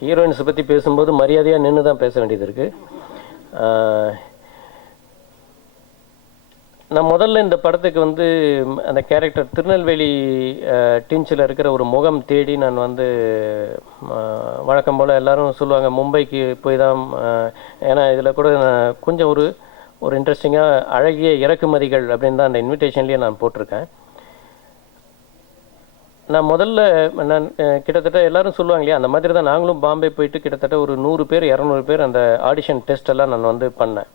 ஹீரோயின்ஸை பற்றி பேசும்போது மரியாதையாக நின்று தான் பேச வேண்டியது இருக்குது. நான் முதல்ல இந்த படத்துக்கு வந்து அந்த கேரக்டர் திருநெல்வேலி டிஞ்சில் இருக்கிற ஒரு முகம் தேடி நான் வந்து வழக்கம் போல் எல்லோரும் சொல்லுவாங்க மும்பைக்கு போய் தான், ஏன்னா இதில் கூட நான் கொஞ்சம் ஒரு இன்ட்ரெஸ்டிங்காக அழகிய இறக்குமதிகள் அப்படின்னு தான் அந்த இன்விடேஷன்லேயே நான் போட்டிருக்கேன். நான் முதல்ல கிட்டத்தட்ட எல்லோரும் சொல்லுவாங்க இல்லையா, அந்த மாதிரி தான் நாங்களும் பாம்பே போயிட்டு கிட்டத்தட்ட ஒரு 100 பேர் 200 பேர் அந்த ஆடிஷன் டெஸ்ட்டெல்லாம் நான் வந்து பண்ணேன்.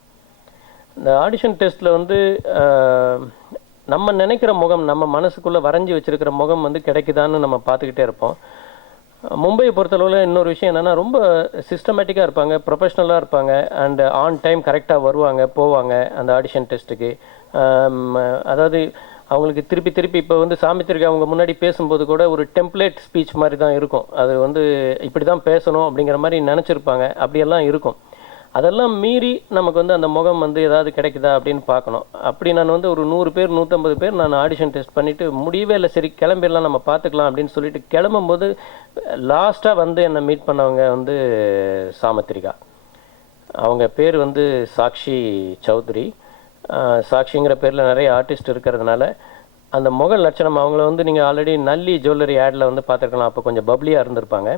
இந்த ஆடிஷன் டெஸ்ட்டில் வந்து நம்ம நினைக்கிற முகம், நம்ம மனசுக்குள்ளே வரைஞ்சி வச்சுருக்கிற முகம் வந்து கிடைக்குதான்னு நம்ம பார்த்துக்கிட்டே இருப்போம். மும்பையை பொறுத்தளவில் இன்னொரு விஷயம் என்னென்னா, ரொம்ப சிஸ்டமேட்டிக்காக இருப்பாங்க, ப்ரொஃபஷ்னலாக இருப்பாங்க, அண்ட் ஆன் டைம் கரெக்டாக வருவாங்க போவாங்க அந்த ஆடிஷன் டெஸ்ட்டுக்கு. அதாவது அவங்களுக்கு திருப்பி இப்போ வந்து சாமித்திரிகை அவங்க முன்னாடி பேசும்போது கூட ஒரு டெம்ப்ளேட் ஸ்பீச் மாதிரி தான் இருக்கும். அது வந்து இப்படி தான் பேசணும் அப்படிங்கிற மாதிரி நினச்சிருப்பாங்க, அப்படியெல்லாம் இருக்கும். அதெல்லாம் மீறி நமக்கு வந்து அந்த முகம் வந்து ஏதாவது கிடைக்குதா அப்படின்னு பார்க்கணும். அப்படி நான் வந்து ஒரு 100 பேர் 150 பேர் நான் ஆடிஷன் டெஸ்ட் பண்ணிவிட்டு முடியவே இல்லை, சரி கிளம்பிடலாம் நம்ம பார்த்துக்கலாம் அப்படின்னு சொல்லிட்டு கிளம்பும்போது லாஸ்ட்டாக வந்து என்னை மீட் பண்ணவங்க வந்து சாமத்திரிகா. அவங்க பேர் வந்து சாக்ஷி சௌத்ரி. சாக்ஷிங்கிற பேரில் நிறைய ஆர்டிஸ்ட் இருக்கிறதுனால அந்த முக லட்சணம் அவங்கள வந்து நீங்கள் ஆல்ரெடி நல்லி ஜுவல்லரி ஆடில் வந்து பார்த்துருக்கலாம். அப்போ கொஞ்சம் பப்ளியாக இருந்திருப்பாங்க.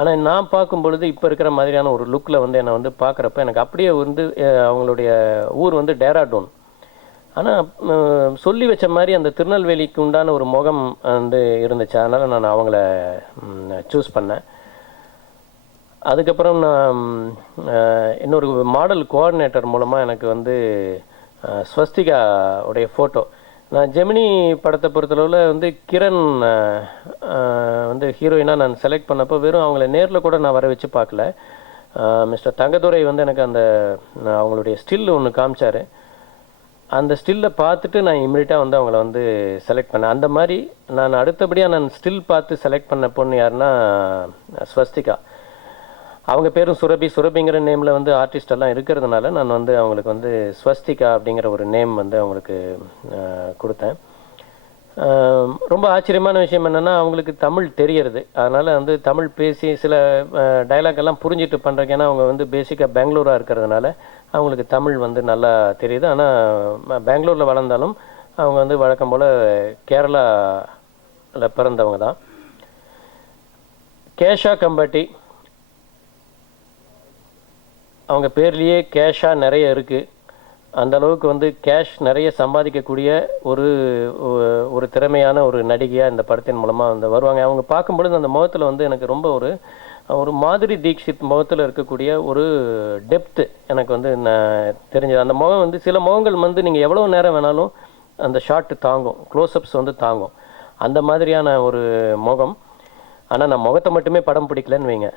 ஆனால் நான் பார்க்கும் பொழுது இப்போ இருக்கிற மாதிரியான ஒரு லுக்கில் வந்து என்னை வந்து பார்க்குறப்ப எனக்கு அப்படியே வந்து அவங்களுடைய ஊர் வந்து டேராடூன். ஆனால் சொல்லி வச்ச மாதிரி அந்த திருநெல்வேலிக்கு உண்டான ஒரு முகம் வந்து இருந்துச்சு. அதனால் நான் அவங்கள சூஸ் பண்ணேன். அதுக்கப்புறம் நான் இன்னொரு மாடல் கோஆர்டினேட்டர் மூலமாக எனக்கு வந்து ஸ்வஸ்திகா உடைய ஃபோட்டோ, நான் ஜெமினி படத்தை பொறுத்தளவில் வந்து கிரண் வந்து ஹீரோயினாக நான் செலக்ட் பண்ணப்போ வெறும் அவங்கள நேரில் கூட நான் வர வச்சு பார்க்கல. மிஸ்டர் தங்கதுரை வந்து எனக்கு அந்த அவங்களுடைய ஸ்டில் ஒன்று காமிச்சார். அந்த ஸ்டில்லை பார்த்துட்டு நான் இம்மிடியட்டாக வந்து அவங்கள வந்து செலக்ட் பண்ணேன். அந்த மாதிரி நான் அடுத்தபடியாக நான் ஸ்டில் பார்த்து செலக்ட் பண்ண பொண்ணு யாருன்னா ஸ்வஸ்திகா. அவங்க பேரும் சுரபிங்கிற நேமில் வந்து ஆர்டிஸ்ட் எல்லாம் இருக்கிறதுனால நான் வந்து அவங்களுக்கு வந்து ஸ்வஸ்திகா அப்படிங்கிற ஒரு நேம் வந்து அவங்களுக்கு கொடுத்தேன். ரொம்ப ஆச்சரியமான விஷயம் என்னென்னா, அவங்களுக்கு தமிழ் தெரியறது. அதனால் வந்து தமிழ் பேசி சில டைலாக் எல்லாம் புரிஞ்சிட்டு பண்ணுறதுக்கு, ஏன்னா அவங்க வந்து பேசிக்காக பெங்களூராக இருக்கிறதுனால அவங்களுக்கு தமிழ் வந்து நல்லா தெரியுது. ஆனால் பெங்களூரில் வளர்ந்தாலும் அவங்க வந்து வழக்கம் போல் கேரளாவில் பிறந்தவங்க தான். கேஷா கம்பாட்டி, அவங்க பேர்லேயே கேஷாக நிறைய இருக்குது. அந்த அளவுக்கு வந்து கேஷ் நிறைய சம்பாதிக்கக்கூடிய ஒரு திறமையான ஒரு நடிகையாக இந்த படத்தின் மூலமாக வந்து வருவாங்க. அவங்க பார்க்கும்பொழுது அந்த முகத்தில் வந்து எனக்கு ரொம்ப ஒரு மாதிரி தீக்ஷித் முகத்தில் இருக்கக்கூடிய ஒரு டெப்த்து எனக்கு வந்து நான் தெரிஞ்சது. அந்த முகம் வந்து சில முகங்கள் வந்து நீங்கள் எவ்வளோ நேரம் வேணாலும் அந்த ஷாட்டு தாங்கும், க்ளோஸ்அப்ஸ் வந்து தாங்கும், அந்த மாதிரியான ஒரு முகம். ஆனால் நான் முகத்தை மட்டுமே படம் பிடிக்கலன்னு வைங்க,